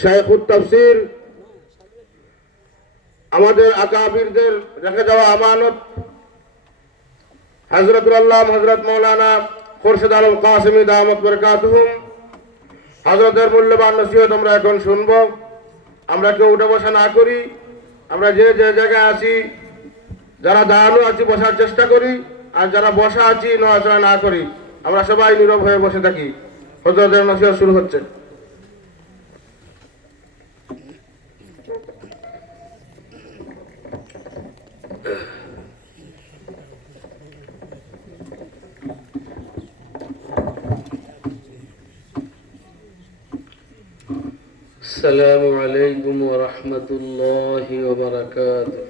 শাইখুত তাফসীর আমাদের আকাবিরদের রেখে যাওয়া আমানত হযরতুল আল্লাহ হযরত মাওলানা খুরশিদ আলম কাসেমী দামাত বরকাতুহুম হযরতের মূল্যবান নসিহত আমরা এখন শুনবো। আমরা কেউ উঠে বসা না করি, আমরা যে যে জায়গায় আছি, যারা দাঁড়ানো আছি বসার চেষ্টা করি, আর যারা বসা আছি নড়াচড়া না করি, আমরা সবাই নীরব হয়ে বসে থাকি। হযরতের নসিহত শুরু হচ্ছে। السلام عليكم ورحمة الله وبركاته.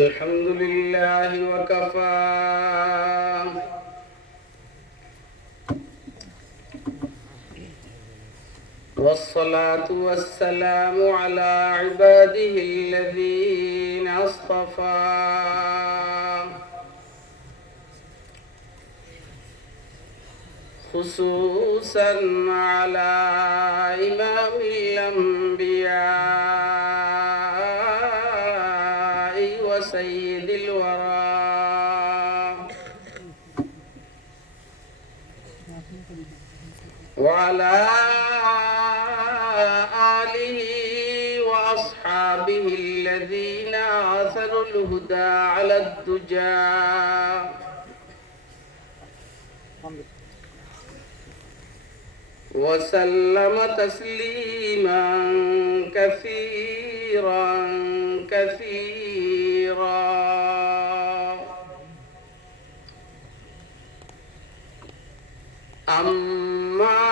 الحمد لله وكفى والصلاة والسلام على عباده الذين اصطفى خصوصا على إمام الأنبياء وسيد الورى وعلى آله وأصحابه الذين آثروا الهدى على الدجى وسلم تسليما كثيرا كثيرا. أما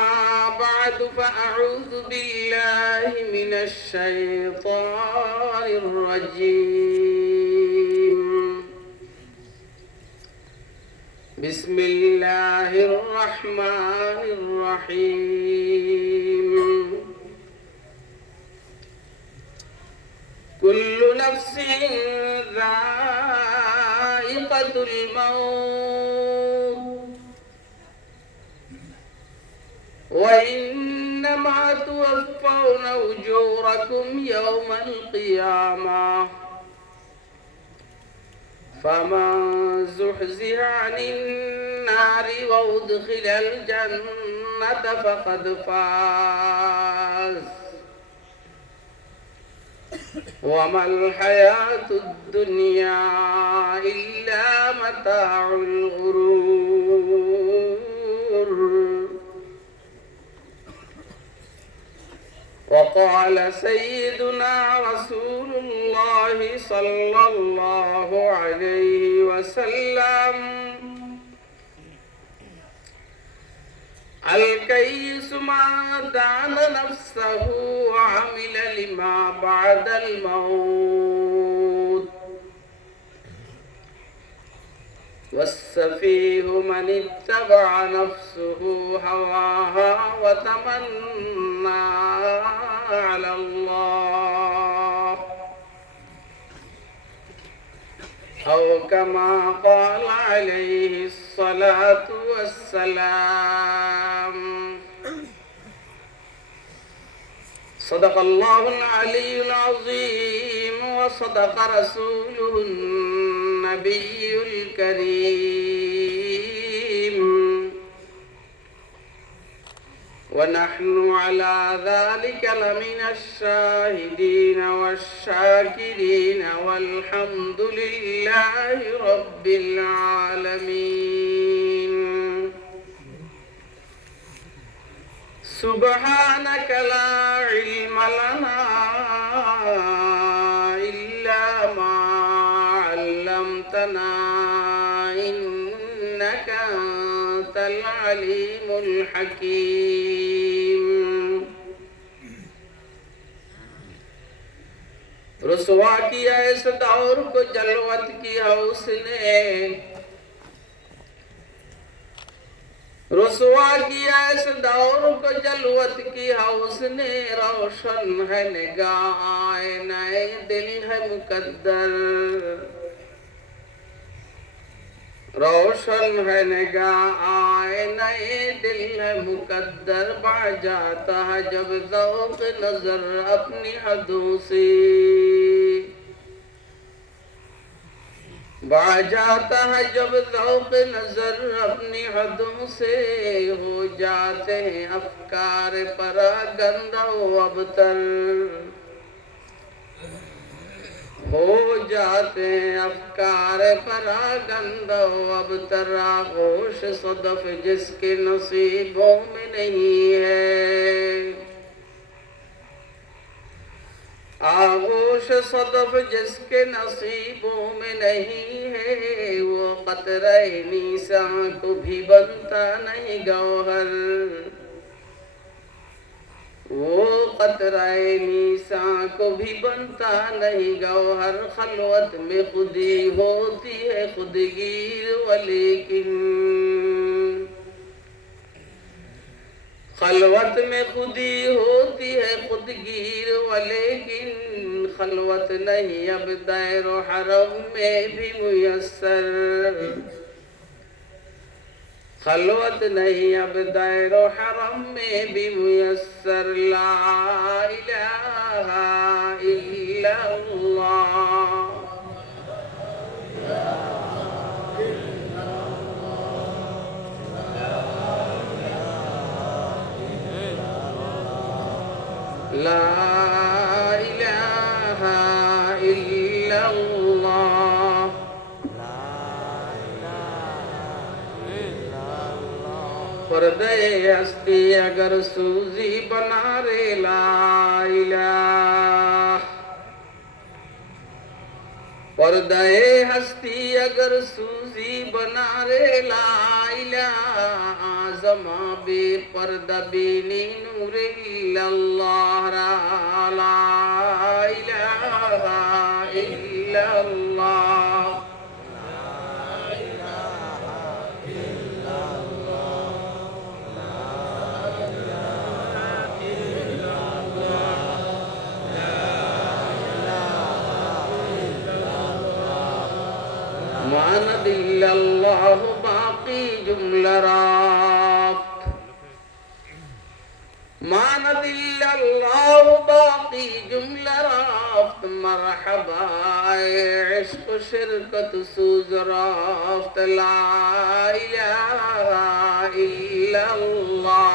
بعد فأعوذ بالله من الشيطان الرجيم. بسم الله الرحمن الرحيم. كل نفس ذائقة الموت وإنما توفون أجوركم يوم القيامة فمن زحزح عن النار وأدخل الجنة فقد فاز وما الحياة الدنيا إلا متاع الغرور. وقال سيدنا رسول الله صلى الله عليه وسلم الكيس من دان نفسه وعمل لما بعد الموت والسفيه من اتبع نفسه هواها وتمنى على الله أو كما قال عليه الصلاة والسلام. صدق الله العلي العظيم وصدق رسوله النبي الكريم ونحن على ذلك لمن الشاهدين والشاكرين والحمد لله رب العالمين. سبحانك لا علم لنا إلا ما علمتنا إنك أنت العليم الحكيم. रुसवा किया इस दौर को जलवत किया उसने, रुसवा किया इस दौर को जलवत किया उसने। रोशन है निगाह नए दिल है मुकद्दर, रोशन है निगाह आईने दिल है मुकद्दर बढ़ जाता है जब ज़ौक़ नजर अपनी हदों से बढ़ जाता है जब ज़ौक़ नजर अपनी हदों से हो जाते हैं अफ़कार परागंदा अबतर हो जाते हैं अफ़कार परागंदा अबतर आगोश सदफ जिसके नसीबों में नहीं है आगोश सदफ जिसके नसीबों में नहीं है वो क़तरे नीसा को भी बनता नहीं गौहर वो क़तरे नीसा को भी बनता नहीं गौहर खलवत में खुदी होती है खुदगीर वलेकिन खलवत में खुदी होती है खुदगीर वलेकिन खलवत नहीं अब दायरो हरम में भी मुयस्सर खलवत नहीं अब दायरो हरम में भी मुयस्सर ला इलाहा इल्लल्लाह ला इलाहा इल्लल्लाह पर्दे हस्ती अगर सूजी बना रे ला इलाहा पर्दे हस्ती अगर सूजी बना रे ला इलाहा आज़मा बे पर्दा बीनी नूर इल्लल्लाह ला इलाहा इल्लल्लाह मानद इल्लल्लाह बाकी जुमला राफ्त मानद इल्लल्लाह बाकी जुमला राफ्त मरहबा इश्क शिरकत सूज राफ्त ला इलाहा इल्लल्लाह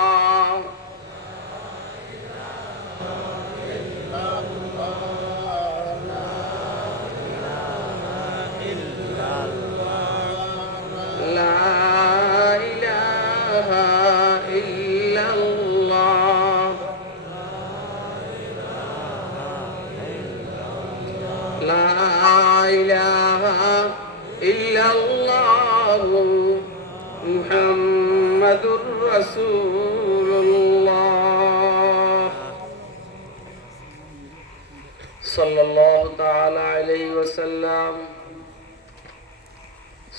मुहम्मदुर रसूलुल्लाह सल्लल्लाहु ताला अलैहि वसल्लम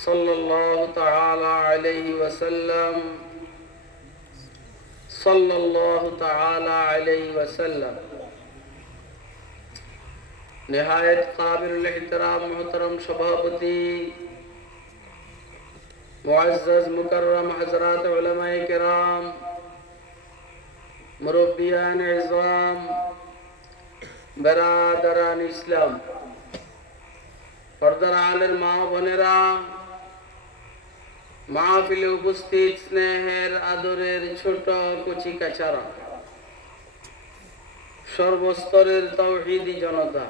सल्लल्लाहु ताला अलैहि वसल्लम सल्लल्लाहु ताला अलैहि वसल्लम। निहायत काबिल एहतराम मोहतरम सभापति मुअज़्ज़ज़ मुकर्रम हज़रात उलमाए किराम मुरब्बियान इज़्ज़ाम बरादरान इस्लाम पर्दार आलेर मा बोनेरा মাহফিলে উপস্থিত স্নেহের আদরের ছোট কচি কাচারা সর্বস্তরের তাওহীদি জনতা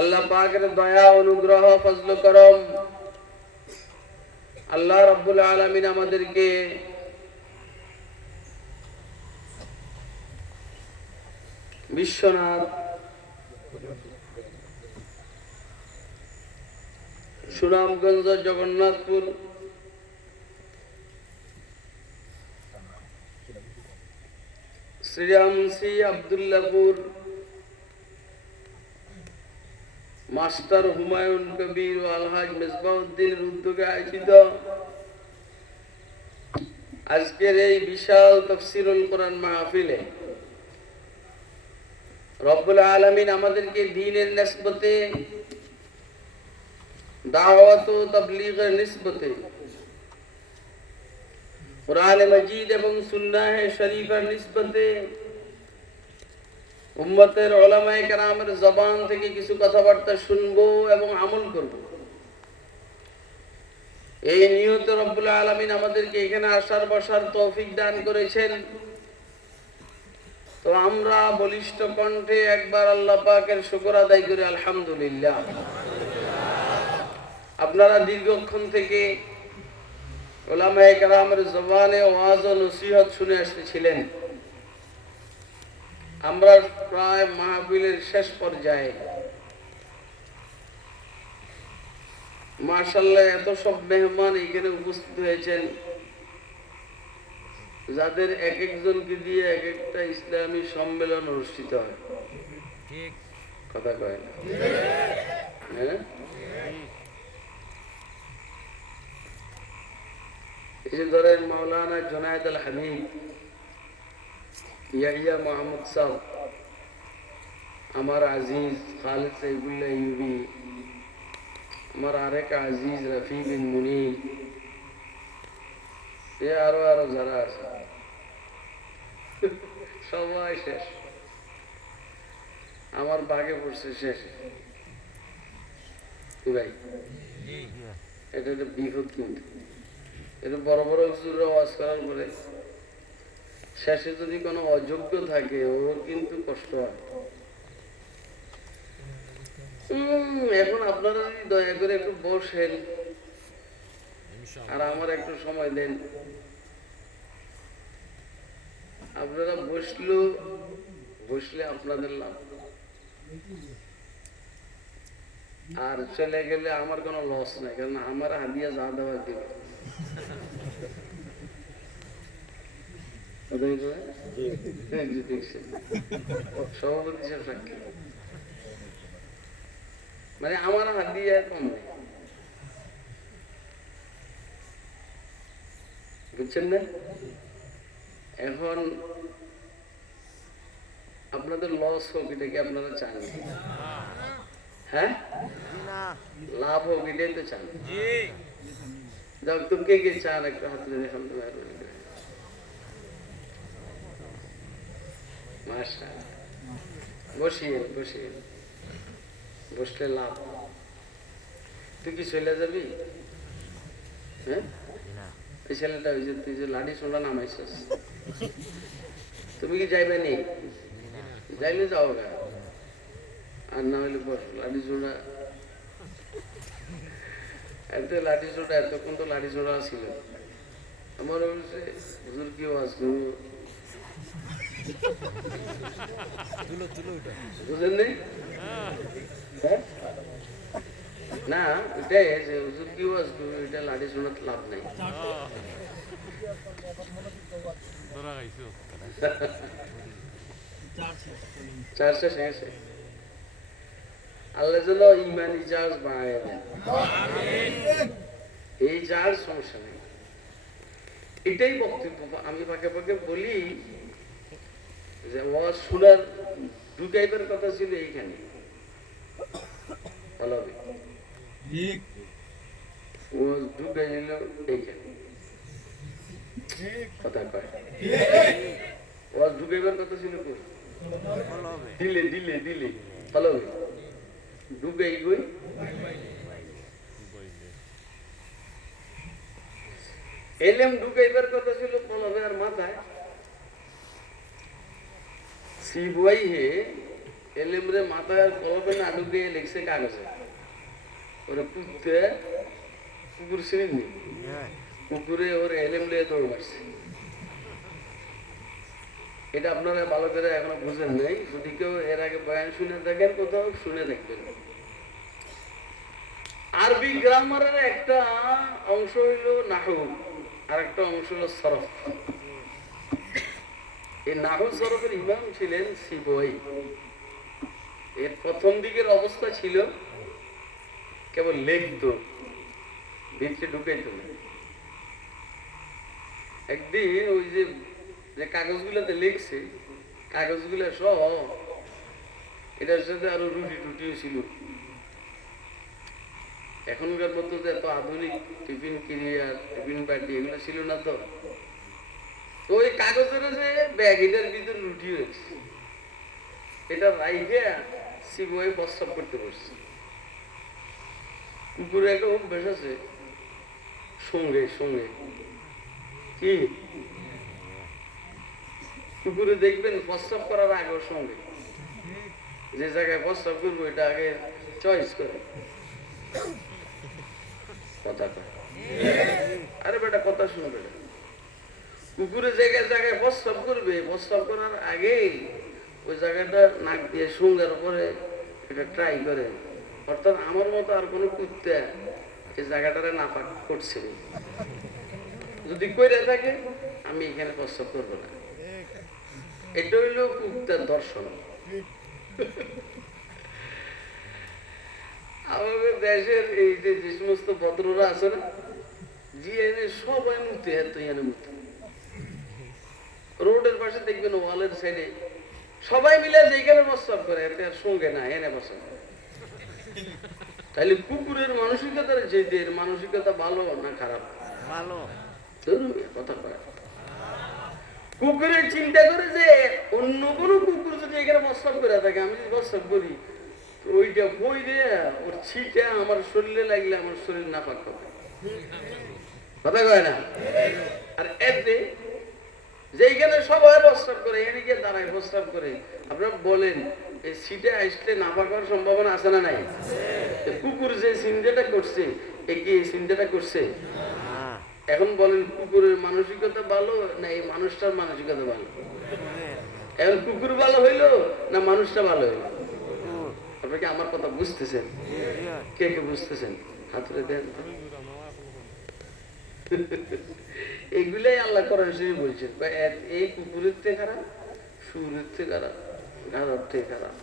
আল্লাহ পাকের দয়া অনুগ্রহ ফজল করম আল্লাহ রাব্বুল আলামিন আমাদেরকে বিশ্বনাথ সুনামগঞ্জ জগন্নাথপুর শ্রীরামসি আব্দুল্লাহপুর মাস্টার হুমায়ুন কবির ও আলহাজ মেজবাউদ্দিনের উদ্যোগে আয়োজিত আজকের এই বিশাল তাফসীরুল কোরআন মাহফিলে রব্বুল আলামিন আমাদেরকে দ্বীনের নিসবতে দাওয়াত ও তাবলীগের নিসবতে কুরআন মজিদ এবং সুন্নাহ শরীফের নিসবতে উম্মতের উলামায়ে কেরামের জবান থেকে কিছু কথাবার্তা শুনবো এবং আমল করব। এই নিয়তে রব্বুল আলামিন আমাদেরকে এখানে আসার বসার তৌফিক দান করেছেন। তো আমরা বলিষ্ঠ কণ্ঠে একবার আল্লাহ পাকের শুকর আদায় করি আলহামদুলিল্লাহ। আপনারা দীর্ঘক্ষণ থেকে উলামায়ে কেরামের জবানে ওয়াজ ও নসিহত শুনে আসছিলেন। আমরা প্রায় মাহফিলের শেষ পর্যায়ে। মাশাআল্লাহ, এত সব মেহমান এখানে উপস্থিত হয়েছেন, যাদের এক একজনকে দিয়ে এক একটা ইসলামী সম্মেলন অনুষ্ঠিত হয়। কথা কয় না? হ্যাঁ, এই যে ধরেন মাওলানা জুনায়েদ আল হামিদ, ইয়াহিয়া মোহাম্মদ সাহেব, আমার আজিজ খালিদ সাইফুল্লাহ ইউবি, আমার আরেক আজিজ রফি বিন মুনির, এ আরো আরো যারা আছে সবাই শেষ। আমার বাগে পড়ছে শেষ। ভাই এটা একটা বিপদ, কিন্তু এটা বড় বড় হুজুররা ওয়াজ করার পরে শেষে যদি কোনো অযোগ্য থাকে ওর কিন্তু কষ্ট হয়। এখন আপনারা যদি দয়া করে একটু বসেন আর আমার একটু সময় দেন, আপনারা বসলে আপনাদের লাভ, আর চলে গেলে আমার কোনো লস নাই, কারণ আমার হাদিয়া যা দেওয়ার দিবে। সভাপতি সাক্ষী, মানে আমার হাদিয়া কম নেই, বুঝছেন না? এখন আপনাদের লস হোক, এটা কি আপনারা চান? হ্যাঁ, লাভ হোক, এটাই তো চান। যাক, তো কে কে চান একটু হাত তুলে দেখান তো। মাশাআল্লাহ, বসিয়ে বসলে লাভ। তুই কি চলে যাবি? হ্যাঁ, এই ছেলেটা ওই যে তুই যে লাঠি সোনা নামাইছিস, তুমি কি যাইবে নি? যাইলে যাও গা, আর না হইলে বস। লাঠি সোনা এত লাঠি সোটা, এতক্ষণ তো লাঠি সোটা ছিল। আমার বলছে হুজুর কি ওয়াজ করবো, বুঝেন নি? না, এটাই যে হুজুর কি ওয়াজ করবো, এটা লাঠি শোনাতে লাভ নাই। চার্জটা শেষে আল্লাহ যেন ইমানি চার্জ বাড়ায় দেন। এই চার্জ সমস্যা নেই, এটাই বক্তব্য। আমি ফাঁকে ফাঁকে বলি যে ওয়াজ শোনার দু টাইপের কথা ছিল এইখানে। ভালো হবে, ওয়াজ ঢুকে গেল এইখানে, কথা কয়। ওয়াজ ঢুকাইবার কথা ছিল দিলে দিলে দিলে ভালো হবে, ঢুকাই গই। এলেম ঢুকাইবার কথা ছিল কলবে আর মাথায়। সিবুয়াই হে এলেম রে মাথায় আর কলবে না ঢুকিয়ে লিখছে কাগজে। ওরা কুত্তে কুকুর চিনি, কুকুরে ওর এলেম লিয়ে দৌড় মারছে। এটা আপনারা ভালো করে এখনো বুঝেন নাই। যদি কেউ এর আগে বয়ান শুনে দেখেন, কোথাও শুনে দেখবেন। আরবি গ্রামারের একটা অংশ হইল নাহু, আর একটা অংশ হলো সরফ। এই নাহু সরফের ইমাম ছিলেন সিবই। এর প্রথম দিকের অবস্থা ছিল কেবল লিখতো, ভিতরে ঢুকাইতো না। একদিন ওই যে কাগজগুলোতে লিখছে, কাগজগুলো সব এটার সাথে আরো রুটি টুটিও ছিল। এখনকার মতো তো এত আধুনিক টিফিন ক্যারিয়ার টিফিন বাটি এগুলো ছিল না তো। তো ওই কাগজের যে ব্যাগ এটার ভিতরে রুটি হয়েছে, এটা রাইখে সিবুয়াই প্রস্তাব করতে বসছে। কুকুরে একটা অভ্যাস আছে, সঙ্গে সঙ্গে কি কুকুরে দেখবেন প্রস্তাব করার আগে ওর সঙ্গে যে জায়গায় প্রস্তাব করবো এটা আগে চয়েস করে কথা কয়। আরে বেটা কথা শুনবে, কুকুরে জায়গায় জায়গায় প্রস্তাব করবে, প্রস্তাব করার আগেই ওই জায়গাটা নাক দিয়ে সঙ্গের উপরে এটা ট্রাই করে। অর্থাৎ আমার মতো আর কোনো কুত্তা এই জায়গাটারে নাপাক করছে না, যদি কইরে থাকে আমি এখানে প্রস্তাব করবো না। এটা হইল কুত্তার দর্শন। আমাদের দেশের এই যে সমস্ত ভদ্ররা আছে না, জিএনএ সবাই মুতে, এত এনে মুতে। রোডের পাশে দেখবেন ওয়ালের সাইডে সবাই মিলে যেখানে প্রস্তাব করে, এতে আর সঙ্গে না এনে প্রস্তাব করে। তাহলে কুকুরের মানসিকতার যে মানসিকতা ভালো না খারাপ? ভালো। কথা কয় কুকুরের চিন্তা করে যে অন্য কোনো কুকুর যদি এখানে প্রস্তাব করে থাকে, আমি যদি প্রস্তাব করি ওইটা বই দিয়ে ওর ছিটে আমার শরীরে লাগলে আমার শরীর নাপাক হবে। কথা কয় না? আর এতে যেখানে সবাই প্রস্তাব করে এখানে গিয়ে দাঁড়ায় প্রস্তাব করে, আপনারা বলেন এই সিটে আসলে নাপাক হওয়ার সম্ভাবনা আছে না নাই? কুকুর যে চিন্তাটা করছে এ কি এই চিন্তাটা করছে? এখন বলেন কুকুরের মানসিকতা ভালো না এই মানুষটার মানসিকতা ভালো? এখন কুকুর ভালো হইলো না মানুষটা ভালো হইলো? আপনারা কি আমার কথা বুঝতেছেন? কে কে বুঝতেছেন হাত তুলে দেন। এইগুলাই আল্লাহ কোরআন শরীফে বলছেন, এই কুকুরের থেকে খারাপ, সুরের থেকে খারাপ, গাধার থেকে খারাপ।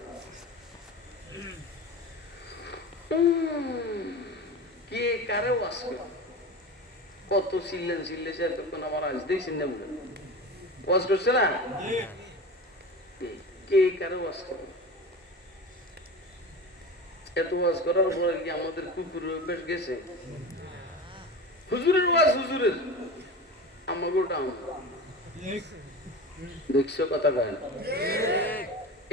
কে কারে ওয়াজ করে? কত চিল্লেছে এতক্ষণ আমার আজ দেখছেন না বলে ওয়াজ করছে না? কে কারে ওয়াজ করে? এত ওয়াজ করার পরে কি আমাদের কুকুরের অভ্যাস গেছে? হুজুরের ওয়াজ হুজুরের, আমাকে ওটা দেখছো কথা কয় না।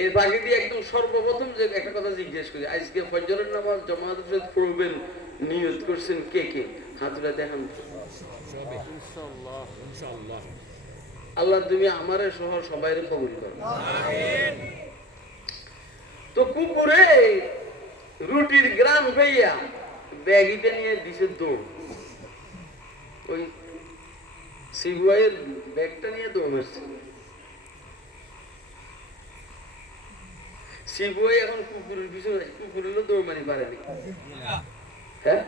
এর বাকি দিয়ে একদম সর্বপ্রথম যে একটা কথা জিজ্ঞেস করি, আজকে ফজরের নামাজ জামাতের সাথে পড়বেন নিয়ত করছেন কে কে? হাতটা দেখান। আল্লাহ তুমি আমারে সহ সবাইরে কবুল করো। তো কুকুরে রুটির গ্রাম পেইয়া ব্যাগিটা নিয়ে দিছে দৌড়, ওই সিবুয়াইয়ের ব্যাগটা নিয়ে দৌড় মারছে। সিবুয়াই এখন কুকুরের পিছনে, কুকুরেরও দৌড় মারি পারেনি। হ্যাঁ,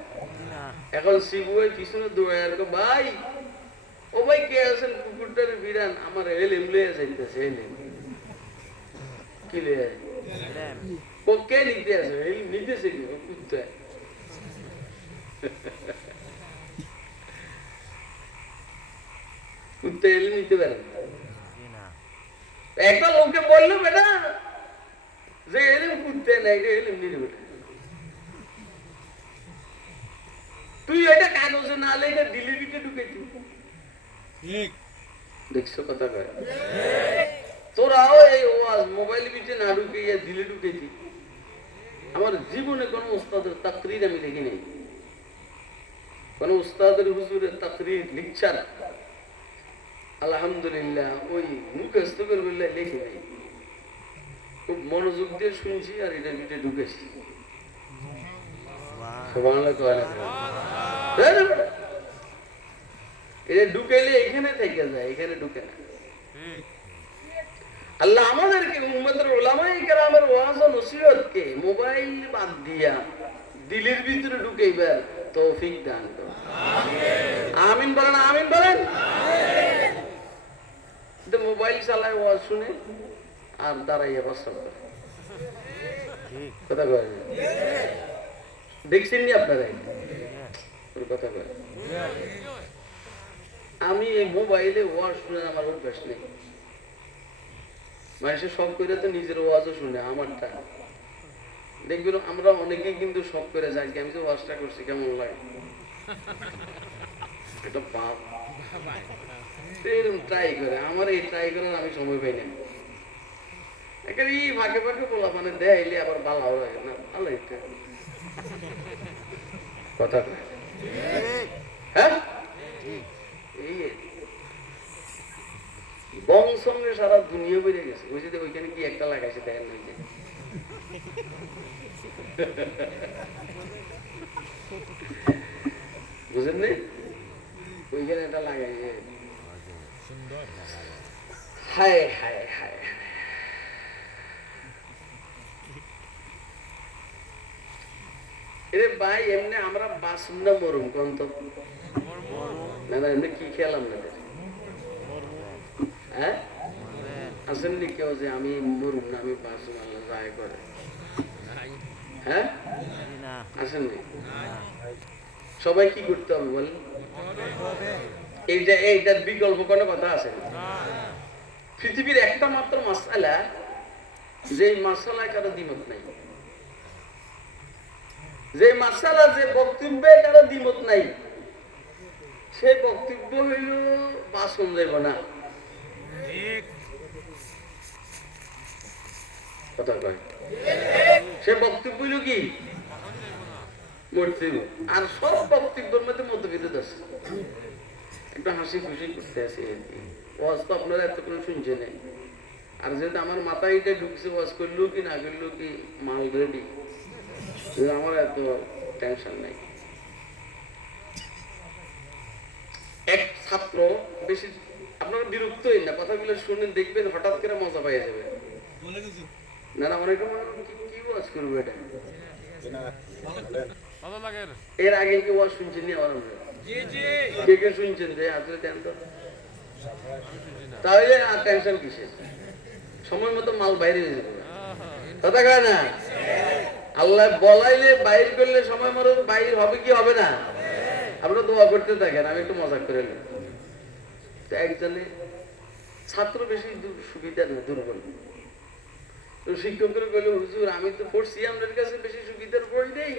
এখন সিবুয়াই পিছনে দৌড়ায় আর ভাই ও ভাই কে আছেন? কুকুরটার বিরান আমার এলেম লইয়া যাইতেছে। এলেম কি লইয়া? ও কে নিতে আছে? নিতেছে কি কুত্তা? কুত্তা এলে নিতে পারে একটা লোককে বললো বেটা যে এলেম কুত্তা না, এটা এলেম নিতে বেটা। তুই এটা কাগজে না লেখা ডিলিভিতে ঢুকেছি। দেখছো কথা কয়? তোরাও এই ওয়াজ মোবাইল বিটে না ঢুকে দিলে ঢুকেছি। আমার জীবনে কোন উস্তাদের তাকরীর আমি দেখি নাই, কোন উস্তাদের হুজুরের তাকরীর লিখছেন আলহামদুলিল্লাহ ওই মুখস্থ করে বললে লিখি নাই, খুব মনোযোগ দিয়ে শুনছি আর এটা বিটে ঢুকেছি। এটা ঢুকাইলে এখানে থেকে যায়, এখানে ঢুকে না। আল্লাহ আমাদেরকে উম্মতের উলামায়ে কেরামের ওয়াজ ও নসিহতকে মোবাইল বাদ দিয়া দিলের ভিতরে ঢুকাইবার তৌফিক দান করুন। আমিন বলেন, আমিন বলেন। মোবাইল চালায় ওয়াজ শুনে আর দাঁড়াইয়া প্রস্তাব করে কথা কয়। দেখছেন নি আপনারা কথা কয়? আমি এই মোবাইলে ওয়াজ শুনে আমার অভ্যাস নেই। মানুষের সব করে তো নিজের ওয়াজও শুনে, আমারটা দেখবেন আমরা অনেকেই কিন্তু শখ করে যাই, আমি তো ওয়াজটা করছি কেমন লাগে, এটা পাপ এরকম ট্রাই করে। আমার এই ট্রাই করার আমি সময় পাই না, এখানে এই ফাঁকে ফাঁকে বলা মানে দেয়াইলে আবার ভালো লাগে না, ভালো এটা কথা কয়। হ্যাঁ এই বং সঙ্গে সারা দুনিয়া বেড়ে গেছে, ওই যে ওইখানে কি একটা লাগাইছে দেখেন না, যে বুঝেন নি ওইখানে একটা লাগাইছে, হায় হায় হায়। এরে ভাই এমনি আমরা বাসুন না মরুম কন্ত না, না এমনি কি খেলাম না, হ্যাঁ আসেননি কেউ যে আমি মরুম না আমি বাসুম, আল্লাহ যায় করে, হ্যাঁ আসেননি। সবাই কি করতে হবে বলেন, এইটার বিকল্প কোনো কথা আছে? পৃথিবীর একটা মাত্র মাসালা, যে মাসালায় কারো দ্বিমত নাই, যে মাসালা যে বক্তব্যে কারো দ্বিমত নাই, সে বক্তব্য হইল বাসন দেব না, কথা কয়। সে বক্তব্য হইল কি মরতে, আর সব বক্তব্যের মধ্যে মতবিরোধ আছে, একটু হাসি খুশি করতে আছে আর কি। ওয়াজ তো আপনারা এতক্ষণ শুনছেন, আর যেহেতু আমার মাথায় এটা ঢুকছে, ওয়াজ করলো কি না করলো কি মাল রেডি, আমার এত টেনশন নাই। এক ছাত্র বেশি, আপনারা বিরক্ত হই না, কথাগুলো শুনেন দেখবেন হঠাৎ করে মজা পাইয়া যাবে। না না অনেক কি ওয়াজ করবো এটা, এর আগে কি ওয়াজ শুনছেন নি? আমার কে কে শুনছেন যে আসলে দেন তো, তাহলে আর টেনশন কিসের, সময় মতো মাল বাইরে হয়ে যাবে, কথা কয় না? আল্লাহ বলাইলে বাইর করলে সময় মতো বাইর হবে কি হবে না? আপনারা দোয়া করতে থাকেন, আমি একটু মজা করে নিই। একজনে ছাত্র বেশি সুবিধা না, দুর্বল, তো শিক্ষকের বলল হুজুর আমি তো পড়ছি আপনার কাছে বেশি সুবিধার বই নেই,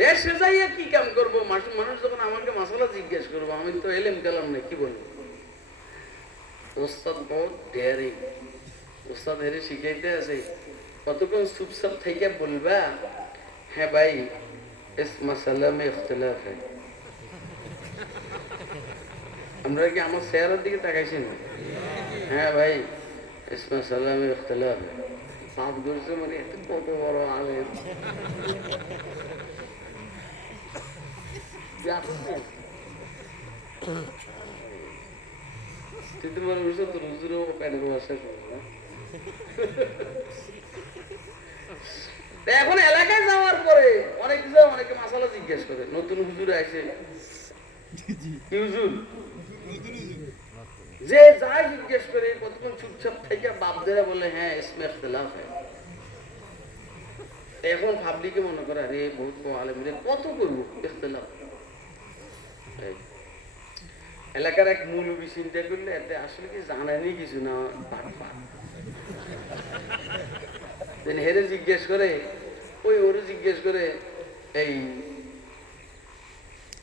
দেশে যাইয়া কি কাম করবো, মানুষ যখন আমাকে মাসালা জিজ্ঞেস করবো, আমি তো এলেম গেলাম না, কি বলবো? ওস্তাদ বহুত ডেয়ারিং, ওস্তাদ হেরে শিখাইতে আছে, কতক্ষণ চুপচাপ থেকে বলবা হ্যাঁ ভাই ইস মাসালা মে ইখতিলাফ হ্যায়। আমরা কি আমার চেহারার দিকে তাকাইছি না? হ্যাঁ ভাই ইস মাসালা মে ইখতিলাফ হ্যায়। পাপ করছে মানে এত কত বড় আলেম, এখন এলাকায় যাওয়ার পরে অনেকে মাসালা জিজ্ঞেস করে, নতুন হুজুর আছে কি হুজুর, যে যাই জিজ্ঞেস করে কতক্ষণ চুপচাপ থেকে বাপ দেরা বলে হ্যাঁ ইসমে ইখতিলাফ হ্যায়। এখন পাবলিকে মনে করে আরে বহুত আলেম কত করবো ইখতিলাফ। এলাকার এক মৌলবী চিন্তা করলে এতে আসলে কি জানানি কিছু না, হেরে জিজ্ঞেস করে, ওই ওরে জিজ্ঞেস করে এই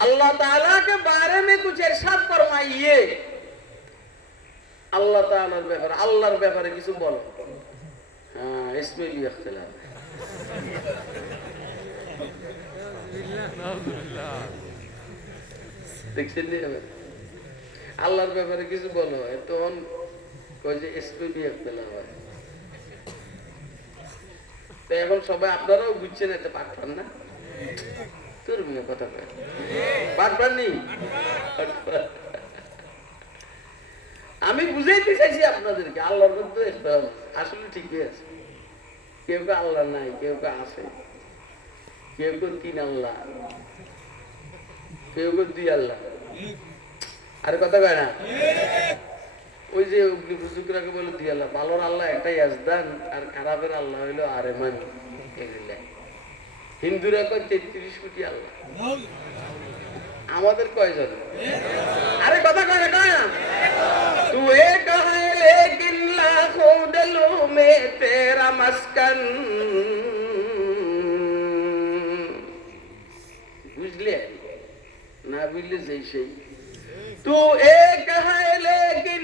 अल्लाह ताला के बारे में कुछ इरशाद फरमाइए, अल्लाह तालार ব্যাপারে, আল্লাহর ব্যাপারে কিছু বলো। হ্যাঁ इसमें भी इख्तिलाफ है। দেখছেন নি আল্লাহর ব্যাপারে কিছু বলো, তখন কই যে इसमें भी इख्तिलाफ है। তো এখন সবাই আপনারাও বুঝছেন এতে পারবেন না, তোর মেয়ে কথা কয় পারবেন নি। আমি বুঝাইতে চাইছি আপনাদেরকে আল্লাহর মধ্যে আসলে ঠিকই আছে, কেউ কেউ আল্লাহ নাই, কেউ কেউ আছে, কেউ কেউ তিন আল্লাহ, কেউ কেউ দুই আল্লাহ। আরে কথা কয় না, ওই যে অগ্নি পুজুকরাকে বলে দুই আল্লাহ, ভালোর আল্লাহ একটাই আসদান আর খারাপের আল্লাহ হইলো আরে মান। হিন্দুরা কয় 33 কোটি আল্লাহ, আমাদের কয়জন? আরে কথা কয় না, কয় না তু এক है लेकिन लाखों दिलों में तेरा मस्कन বুঝলে না বুঝলে যেই সেই तू एक है लेकिन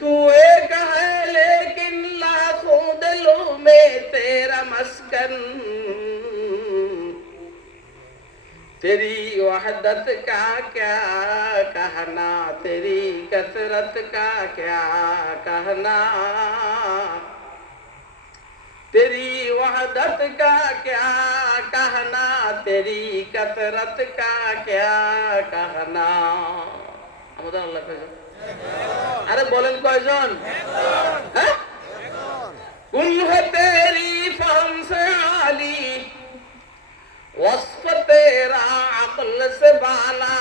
तू एक है लेकिन लाखों दिलों में तेरा मस्कन तेरी वहदत का क्या कहना तेरी कसरत का क्या कहना तेरी वहदत का क्या कहना तेरी कसरत का क्या कहना আমাদের আল্লাহ কয়জন আরে বলেন কয়জন হ্যাঁ कुल है तेरी फहम से आली वस्फ तेरा अक्ल से बाला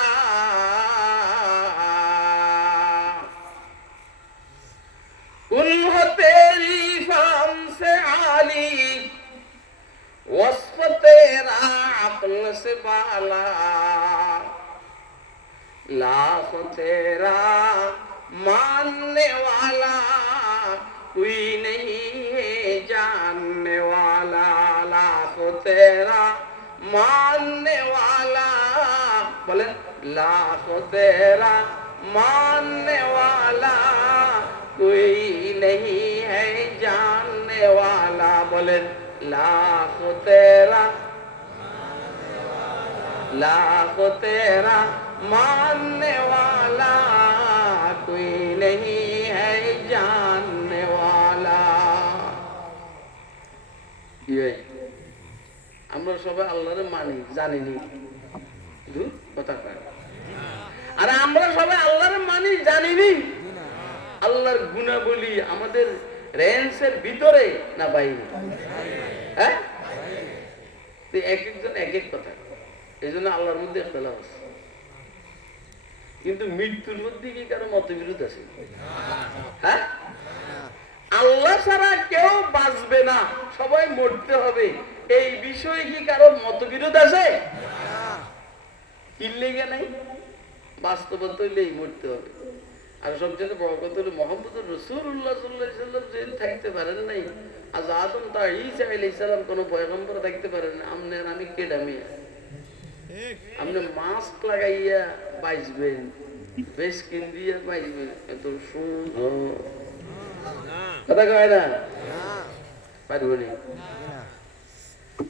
कुल है तेरी फहम से आली वस्फ तेरा अक्ल से बाला लाख तेरा मानने वाला कोई नहीं है जानने वाला लाख तेरा मानने वाला बोले लाख तेरा मानने वाला कोई नहीं है जानने वाला बोले लाख तेरा मानने वाला कोई नहीं है जानने वाला আমরা সবাই আল্লাহরে মানি জানিনি কথা কয় আরে আমরা সবাই আল্লাহরে মানি জানিনি আল্লাহর গুণাবলী আমাদের রেঞ্জের ভিতরে না বাইরে হ্যাঁ এক একজন এক এক কথা এই জন্য আল্লাহর মধ্যে ইখতিলাফ আছে কিন্তু মৃত্যুর মধ্যে কি কারো মতবিরোধ আছে হ্যাঁ আল্লাহ ছাড়া কেউ বাঁচবে না সবাই মরতে হবে এই বিষয়ে কি কারো মতবিরোধ আছে কি লেগে নাই বাস্তবতা হইলেই মরতে হবে আর সবচেয়ে বড় কথা হলো মুহাম্মদুর রাসূলুল্লাহ সাল্লাল্লাহু আলাইহি ওয়াসাল্লাম যে থাকতে পারেন নাই আজ আদম তা ঈসা আলাইহিস সালাম কোন পয়গম্বর থাকতে পারেন না আমি কেডামি আপনি মাস্ক লাগাইয়া বাঁচবেন বেশ কিন দিয়া বাঁচবেন এত কথা কয় না পারবো নি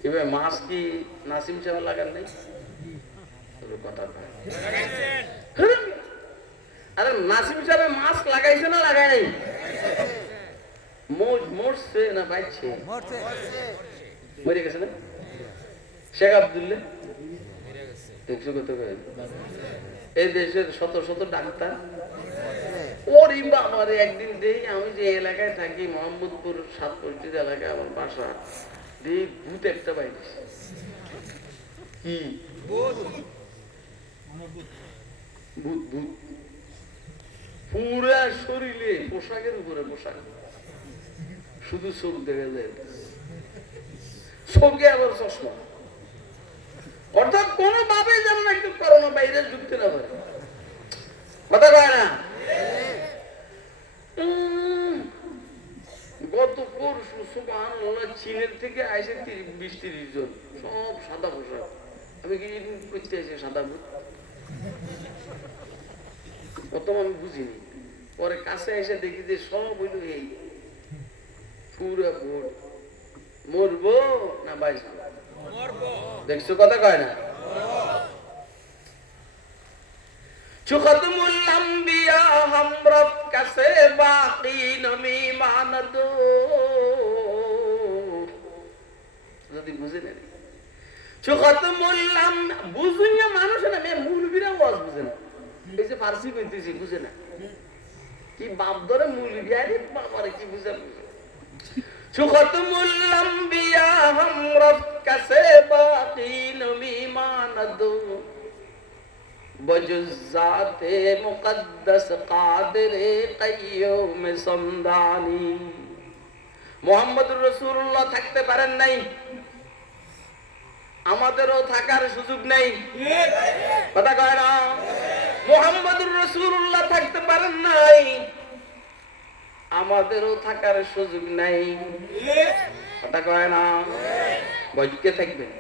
এবার মাস্ক কি নাসিম সাহেব লাগান নাই কথা কয় আরে নাসিম সাহেব মাস্ক লাগাইছে না লাগায় নাই মরছে না বাঁচছে মরে গেছে না শেখ আব্দুল্লাহ দেখছো কত এই দেশের শত শত ডাক্তার ওরই বাবারে একদিন দেই আমি যে এলাকায় থাকি মোহাম্মদপুর 7 পরিচিত এলাকায় আমার বাসা দেই ভূত একটা বাইরে কি ভূত ভূত পুরা শরীরে পোশাকের উপরে পোশাক শুধু চোখ দেখা যায় চোখে আবার চশমা অর্থাৎ কোন ভাবে যেন একটু করোনা বাইরে ঢুকতে না পারে কথা কয় না গত পরশু সুবহানাল্লাহ চীনের থেকে আইসে 20-30 জন সব সাদা পোশাক আমি কি করতে আইসি সাদা ভূত প্রথম আমি বুঝিনি পরে কাছে এসে দেখি যে সব হইল এই পুরা ভোট মরবো না বাঁচবো দেখছো কথা কয় না চুখতমুল আম্বিয়া হামরত কাছে বাকি নমি মানদ যদি বুঝে না চুখতমুল বুঝুন মানুষ না মে মুলবিরা ওয়াজ বুঝে না এই যে ফারসি কইতেছি বুঝে না কি বাপ ধরে মুলবি আরে বাবারে কি বুঝে চুখতমুল আম্বিয়া হামরত কাছে বাকি নমি মানদ বজুজাতে মুকদ্দাস কাদিরে কাইয়ুম সমদানি মুহাম্মদুর রাসূলুল্লাহ থাকতে পারেন নাই আমাদেরও থাকার সুযোগ নেই কথা কয় না মুহাম্মদুর রাসূলুল্লাহ থাকতে পারেন নাই আমাদেরও থাকার সুযোগ নাই কথা কয় না বজকে থাকবেন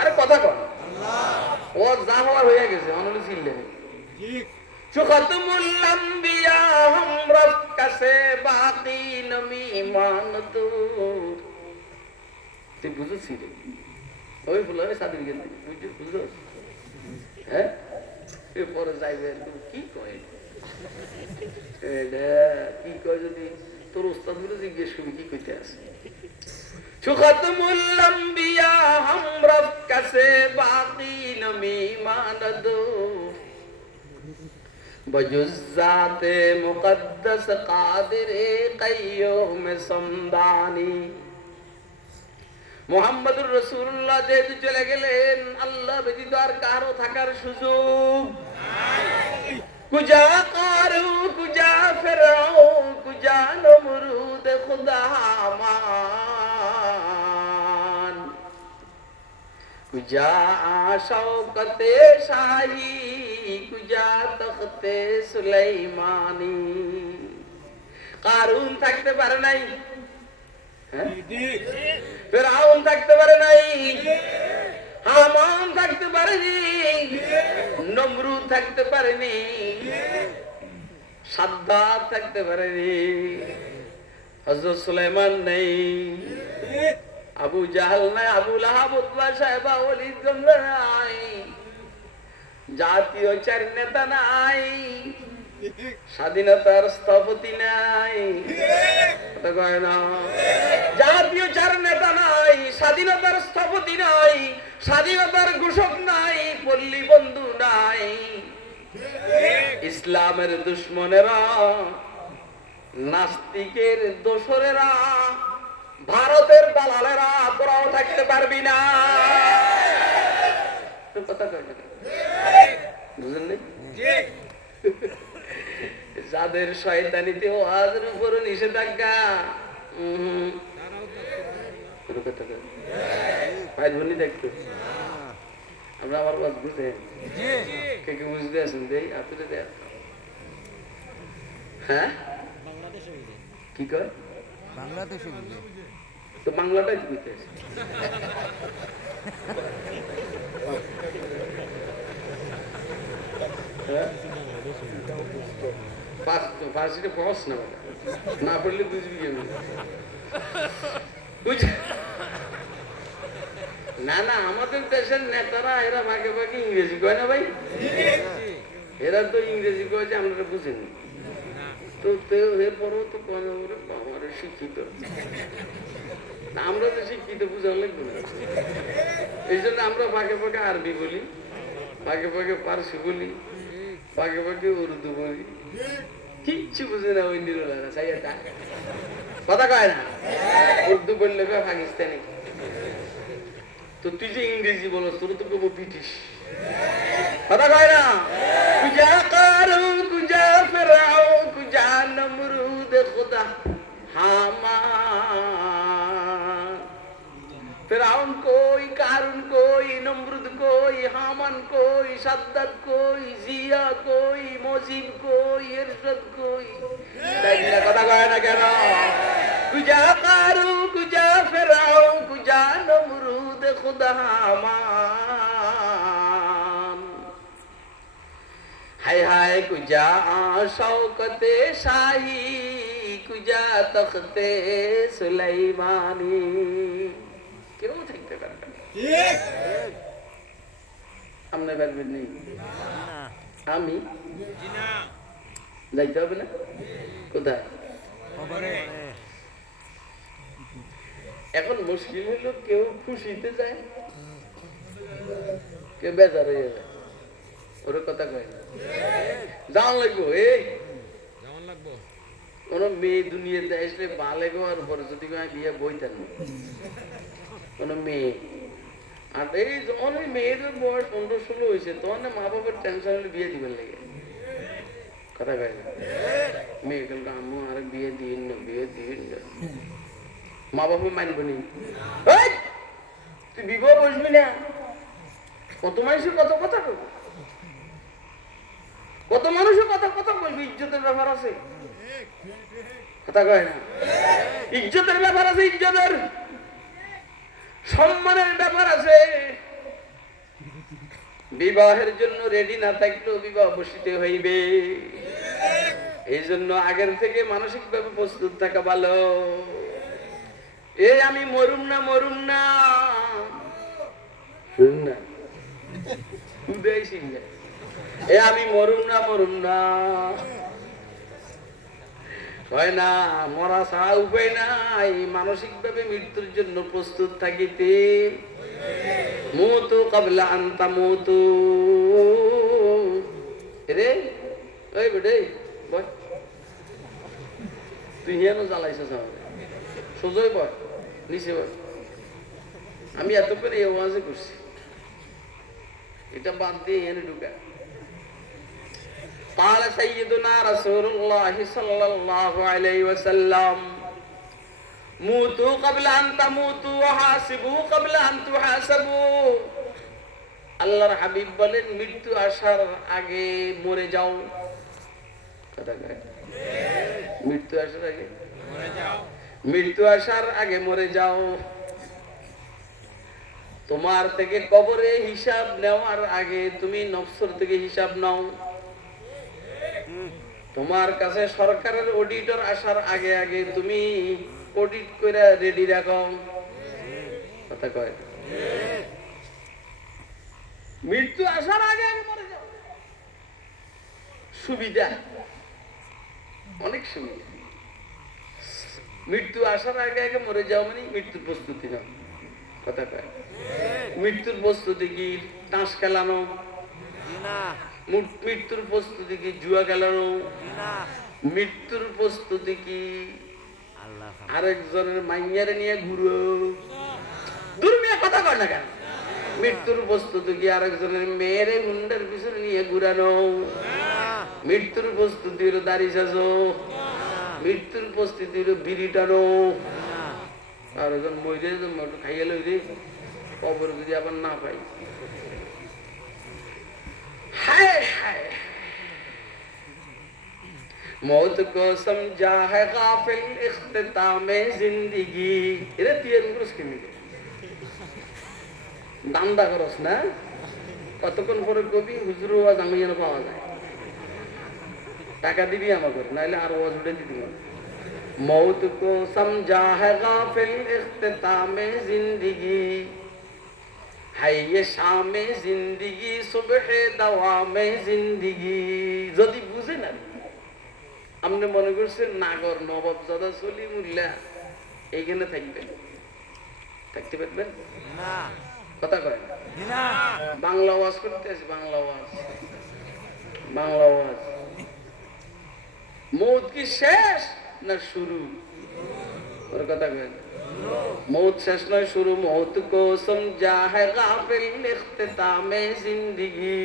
আরে কথা কন ও যা হওয়ার হয়ে গেছে অনলি চিনলেন খতমুল আম্বিয়া হামরা কাছে বাকি নমি মান তো তুই বুঝছিস রে ওই ফুলারে সার্টিফিকেট বুঝছো হ্যাঁ এরপরে যাইবে কি কয় এটা কি কয় যদি তোর ওস্তাদ বলে জিজ্ঞেস করবি কি কইতে আছে খতমুল আম্বিয়া হামরা কাছে বাকি নমি মান তো बजुज़्ज़ाते मुक़द्दस क़ादिरे क़य्यूम समदानी মুহাম্মদুর রাসূলুল্লাহ যেহেতু চলে গেলেন আল্লাহ ব্যতীত আর কারো থাকার সুযোগ নাই কুজা কারু কুজা ফেরাও কুজা নমরুদ খুদা মান কুজা শওকতে শাহী কুজা তখতে সুলাইমানি কারুন থাকতে পারে নাই ফেরাউন থাকতে পারে নাই হামান থাকতে পারেনি নমরুদ থাকতে পারেনি সাদ্দাত থাকতে পারেনি হযরত সুলাইমান নেই আবু জাহাল নাই আবু লাহাব উতবা সাহেবা ওয়ালিদ গমরা নাই জাতীয় চার নেতা নাই স্বাধীনতার স্থপতি নাই জাতীয় চার নেতা নাই স্বাধীনতার স্থপতি নাই স্বাধীনতার ঘোষক নাই পল্লী বন্ধু নাই ইসলামের দুশ্মনেরা নাস্তিকের দোসরেরা ভারতের দালালেরা তোরাও থাকতে পারবি না কথা কয় না বুঝলেন যাদের শয়তানিতে ওয়াজের উপর নিষেধাজ্ঞা দেখতো আমরা আমার ওয়াজ বুঝেন কে কে বুঝতে আছেন দেই আপনি দেখ হ্যাঁ কি কর বাংলাদেশে বুঝে তো বাংলাটাই বুঝতে আছে ফার্সিটা পড়স না না পড়লে বুঝবি কেমন না না আমাদের দেশের নেতারা এরা ভাগে ভাগে ইংরেজি কয় না ভাই এরা তো ইংরেজি কয় যে আমরা বুঝিনি তো এরপরও তো আমার শিক্ষিত আমরা তো শিক্ষিত বুঝার লাগবে না এই জন্য আমরা ভাগে ভাগে আরবি বলি ভাগে ভাগে পার্সি বলি ভাগে ভাগে উর্দু বলি কিচ্ছু বুঝে না ওই নিরোলা সাইয়াটা কথা কয় না উর্দু বললে পাকিস্তানি তো তুই যে ইংরেজি বলো তোর তো কেবল ব্রিটিশ কথা কয় না কুজা কারু কুজা ফেরাও কুজা নমরুদ খুদা হামান ফেরাউন কই কারুন কই নমরুদ কই হামান কই সাদ্দাত কই জিয়া কই মজিব কই এরশাদ কই তাইলা কথা কয় না কেন কুজা কারু কুজা ফেরাও কুজা নমরুদ খুদা হামান হায় হায় কুজা শওকতে শাহী কুজা তখতে সুলাইমানি কেউ থাকতে পারবে না আপনি পারবেন নেই আমি যাইতে হবে না কোথায় এখন মুশকিল হলো কেউ খুশিতে যায় কেউ বেজার হয়ে যায় ওর কথা কয় না যাওয়ান লাগবো এই কোন মেয়ে দুনিয়াতে আসলে বালে গোয়ার পরে যদি বিয়ে বইতেন কোন মেয়ে আর এই অনেক মেয়েদের বয়স 15-16 হয়েছে তখন মা বাবার টেনশন হলে বিয়ে দিবেন লাগে কথা কয় না মেয়ে কালকে আম্মু আর বিয়ে দিন না বিয়ে দিন না মা বাবা মানবে নি তুই বিবাহ বসবি না কত মানুষের কত কথা বলবো কত মানুষের কথা কথা বলবি ইজ্জতের ব্যাপার আছে কথা কয় না ইজ্জতের ব্যাপার আছে ইজ্জতের সম্মানের ব্যাপার আছে বিবাহের জন্য রেডি না থাকলেও বিবাহ বসিতে হইবে। এই জন্য আগের থেকে মানসিক ভাবে প্রস্তুত থাকা ভালো। এই আমি মরুম না মরুম না, শুন না উদয় সিং, এ আমি মরুম না মরুম না, হয় না, মরা ছাড়া উপায় নাই। মানসিক ভাবে মৃত্যুর জন্য প্রস্তুত থাকিতে মুতু ক্বাবলা আন তামুতু। রে ওই বেটে বয়, তুই হেন জ্বালাইছিস আমাকে, সোজই বয়, নিচে বয়। আমি এত করে এই ওয়াজে করছি, এটা বাদ দিয়ে এনে ঢুকা। قال سيدنا رسول الله صلى الله عليه وسلم موتوا قبل أن تموتوا وحاسبوا قبل أن تحاسبوا। আল্লাহর হাবিব বলেন, মৃত্যু আসার আগে মরে যাও। কথা কয়, মৃত্যু আসার আগে মরে যাও, মৃত্যু আসার আগে মরে যাও। তোমার থেকে কবরে হিসাব নেওয়ার আগে তুমি নফসের থেকে হিসাব নাও। তোমার কাছে সরকারের অডিটর আসার আগে আগে তুমি অডিট করে রেডি রাখো। কথা কয়, মৃত্যু আসার আগে আগে মরে যাও। সুবিধা, অনেক সুবিধা। মৃত্যু আসার আগে আগে মরে যাও মানে মৃত্যুর প্রস্তুতি নাও। কথা কয়, মৃত্যুর প্রস্তুতি কি তাস খেলানো, মৃত্যুর প্রস্তুতি কি জুয়া খেলানো, মৃত্যুর প্রস্তুতি কি আরেকজনের মাইয়ারে নিয়ে ঘুরো। দুর্মিয়া কথা কয় না কেন? মৃত্যুর প্রস্তুতি কি আরেকজনের মেয়েরে হুন্ডার পিছনে নিয়ে ঘুরানো। মৃত্যুর প্রস্তুতি হলো দাড়ি সাজো, মৃত্যুর প্রস্তুতি হলো বিড়ি টানো। আর একজন মরে খাইয়া লই রে, কবর যদি আবার না পাই। हाय हाय, मौत को समझा है गाफिल इख्तितामे जिंदगी। এরে তুই এরকম করিস কেন? দান্দা করস না? কতক্ষণ পরে কবি হুজুর ওয়াজ আমি যেন পাওয়া যায়, টাকা দিবি আমাকে, নাইলে আর ওয়াজ উঠে দিবি। मौत को समझा है गाफिल इख्तितामे जिंदगी, है ये शामे जिंदगी सुबहे दवामे जिंदगी। যদি বুঝে না, আপনি মনে করছেন নাগর নবাব দাদা সলিমুল্লাহ এইখানে থাকবেন, থাকতে পারবেন না? কথা কয় না। বাংলা ওয়াজ করতে আছে, বাংলা ওয়াজ, বাংলা ওয়াজ। মৌত কি শেষ না শুরু? ওর কথা কয় না। मौत शेष नय शुरू, मौत को समझा है गाफिल इख्तितामे जिंदगी,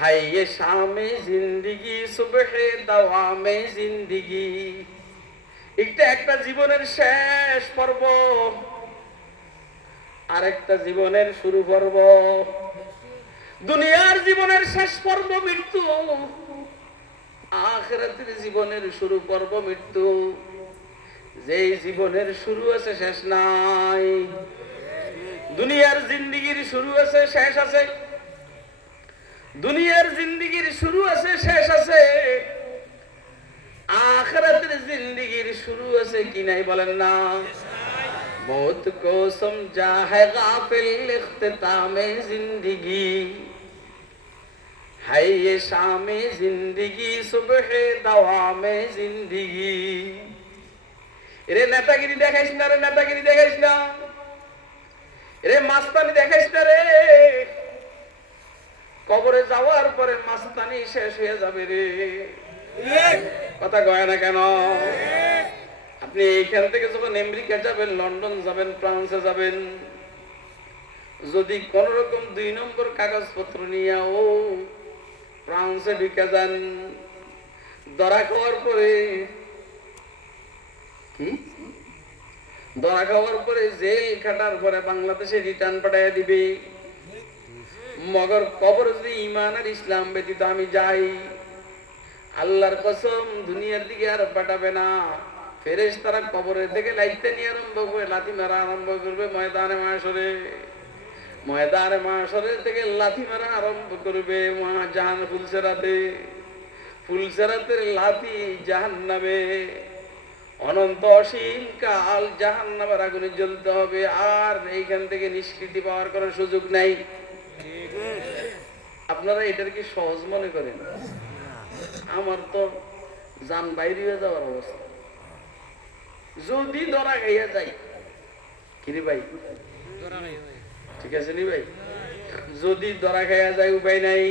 है ये शामे जिंदगी सुबहे दवामे जिंदगी। এটা একটা জীবনের শেষ পর্ব, আরেকটা জীবনের শুরু পর্ব। দুনিয়ার জীবনের শেষ পর্ব মৃত্যু, আখিরাতের জীবনের শুরু পর্ব মৃত্যু। যেই জীবনের শুরু আছে শেষ নাই। দুনিয়ার জিন্দেগির শুরু আছে শেষ আছে, দুনিয়ার জিন্দেগির শুরু আছে শেষ আছে। আখিরাতের জিন্দেগির শুরু আছে কি নাই বলেন না? मौत को समझा है गाफिल इख्तितामे जिंदगी, है ये शामे जिंदगी सुबहे दवामे जिंदगी। এরে নেতাগিরি দেখাইস না রে, নেতাগিরি দেখাইস না রে, মাস্তানি দেখাইস না রে। কবরে যাওয়ার পরে মাস্তানি শেষ হয়ে যাবে রে। কথা কয় না কেন? আপনি এইখান থেকে যখন আমেরিকা যাবেন, লন্ডন যাবেন, ফ্রান্সে যাবেন, যদি কোন রকম 2 নম্বর কাগজপত্র নিয়ে ও ফ্রান্সে ঢুকে যান, ধরা খাওয়ার পরে কি ধরা খাওয়ার পরে জেল খাটার পরে বাংলাদেশে রিটার্ন পাঠাইয়া দিবে। মগর কবর যদি ইমান আর ইসলাম ব্যতীত আমি যাই, আল্লাহর কসম দুনিয়ার দিকে আর পাঠাবে না। ফেরেশতারা কবরের থেকে লাইতে নিয়ে আরম্ভ করে লাথি মারা আরম্ভ করবে ময়দানে মাশরে। ময়দানে মাশরের থেকে লাথি মারা আরম্ভ করবে জাহান ফুলসেরাতের লাথি জাহান্নামে অনন্ত অসীম কাল জাহান্নামের আগুনে জ্বলতে হবে, আর এইখান থেকে নিষ্কৃতি পাওয়ার কোনো সুযোগ নাই। আপনারা এটার কি সহজ মনে করেন? আমার তো জান বাইরে হয়ে যাওয়ার অবস্থা। যদি ধরা খাইয়া যাই, কিরে ভাই ঠিক আছে নি ভাই, যদি ধরা খাইয়া যায় উপায় নাই।